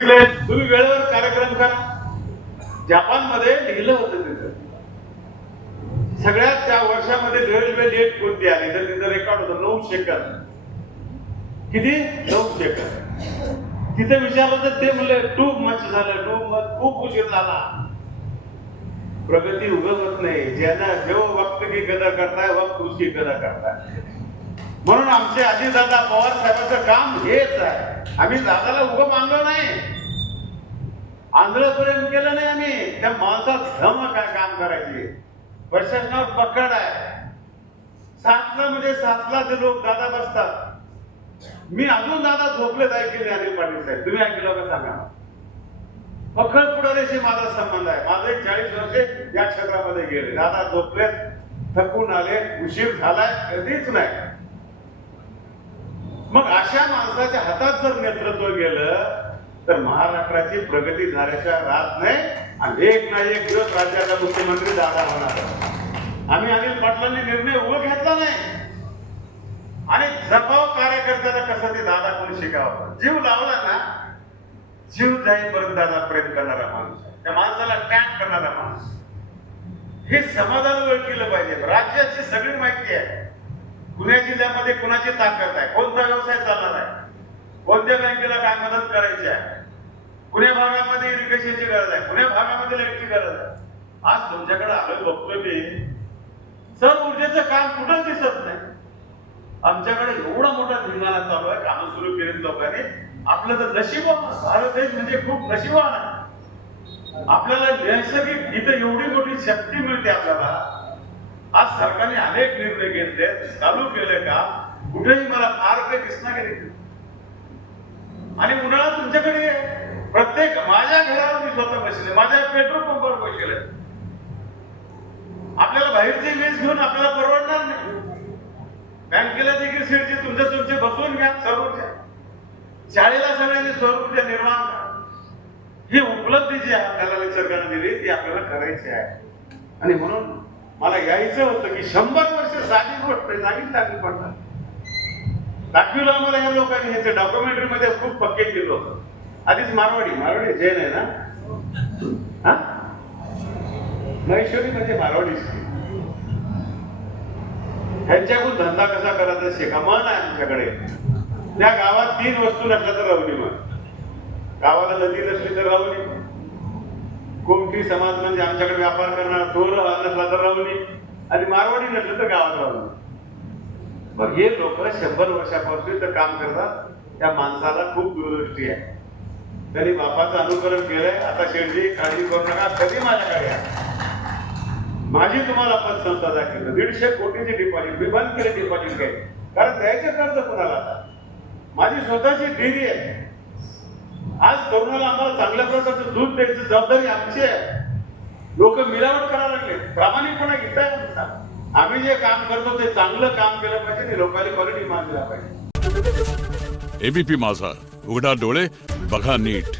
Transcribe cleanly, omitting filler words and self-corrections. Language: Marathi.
तुम्ही वेळेवर कार्यक्रम करा. जपानमध्ये लिहिलं होतं तिथं सगळ्यात त्या वर्षामध्ये रेल्वे लेट कोणती आली तर तिथं रेकॉर्ड होतं 9 सेकंद. किती? 9 सेकंद. तिथे विचारलं तर ते म्हणले टू मच झालं, टू मच, खूप उशीर झाला. प्रगती उगवत नाही. ज्यांना जो वक्त की कदर करताय वक्त उसकी कदर करताय. म्हणून आमचे अजितदादा पवार साहेबांचं काम हेच आहे. आम्ही दादाला उगं मानलो नाही, आंधळ प्रेम केलं नाही. आम्ही त्या माणसात धम काय काम करायची. प्रशासनावर पकड आहे. 7ला म्हणजे 7ला ते लोक दादा बसतात. मी अजून दादा झोपलेत ऐकले अनिल पाटील साहेब, तुम्ही ऐकलं का सांगा. पकड पुढाऱ्याशी माझा संबंध आहे. माझे 40 वर्षे या क्षेत्रामध्ये गेले. दादा झोपलेत, थकून आले, उशीर झालाय कधीच नाही. मग अशा माणसाच्या हातात जर नेतृत्व गेलं तर महाराष्ट्राची प्रगती झाल्याशिवाय राहत नाही. आणि एक ना एक दिवस राज्याचा मुख्यमंत्री दादा होणार. आम्ही अनिल पाटलांनी निर्णय उभं घेतला नाही. आणि जपाव कार्यकर्त्याला कसं ते दादा कोणी शिकावं. जीव लावला ना, जीव जाईपर्यंत दादा प्रेम करणारा माणूस, त्या माणसाला टॅग करणारा माणूस. हे समाजाला ओळखलं पाहिजे. राज्याची सगळी माहिती आहे. पुणे जिल्ह्यामध्ये कुणाची ताकद आहे, कोणता व्यवसाय चालणार आहे, कोणत्या बँकेला काय मदत करायची आहे, पुणे भागामध्ये इरिगेशनची गरज आहे, पुणे भागामध्ये लाईटची गरज आहे. आज तुमच्याकडे आलोय बघतोय मी, सर ऊर्जेचं काम कुठं दिसत नाही. आमच्याकडे एवढा मोठा धिंगाणा चालू आहे. कामं सुरू केली लोकांनी. आपलं तर नशिबान, भारत देश म्हणजे खूप नशिबान आहे. आपल्याला नैसर्गिक इथं एवढी मोठी शक्ती मिळते आपल्याला. आज सरकारने अनेक निर्णय घेतले, चालू केले का कुठेही मला फार काही दिसणार गेले. आणि उन्हाळा तुमच्याकडे प्रत्येक माझ्या घरावर मी स्वतः बसले, माझ्या पेट्रोल पंपावर बसले. आपल्याला बाहेरची वीज घेऊन आपल्याला परवडणार नाही. बँकेला देखील सीटची तुमचे बसवून घ्या सौर ऊर्जा. शाळेला सगळ्यांनी सौर ऊर्जा निर्माण करा. ही उपलब्धी जी आहे आपल्याला निसर्गाने दिली ती आपल्याला करायची आहे. आणि म्हणून मला यायचं होतं की 100 वर्ष साधी गोष्ट सांगितलं आम्ही पडतात दाखविलं आम्हाला या लोकांनी. ह्याचं डॉक्युमेंटरी मध्ये खूप पक्के केलं होतं. आधीच मारवाडी जैन आहे ना, महेश्वरी म्हणजे मारवाडी. ह्यांच्याकडून धंदा कसा करायचा शिका. मन आहे आमच्याकडे. त्या गावात 3 वस्तू नसल्या तर राहुली. मग गावाला नदी नसली तर राहुली. कोमटी समाज म्हणजे आमच्याकडे व्यापार करणार तो नसला तर राहुली. आणि मारवाडी नसलं तर गावात राहुली. मग हे लोक 100 वर्षापासून तर काम करतात. त्या माणसाला खूप दूरदृष्टी आहे. त्यांनी बापाचं अनुकरण केलंय. आता शेठजी काळजी करू नका, कधी माझ्याकडे या. माझी तुम्हाला पतसंस्था दाखवली. 150 कोटीची डिपॉझिट मी बंद केले. डिपॉझिट घ्यायचे कारण द्यायचे कर्ज कुणाला. आता माझी स्वतःची डेअरी आहे. आज तरुणाला आम्हाला चांगल्या प्रकारचं दूध द्यायची जबाबदारी आमची आहे. लोक मिलावट करायला लागले. प्रामाणिकपणा घेताय आमचा. आम्ही जे काम करतो ते चांगलं काम केलं पाहिजे आणि लोकांनी क्वालिटी मान दिला पाहिजे. एबीपी माझा, उघडा डोळे बघा नीट.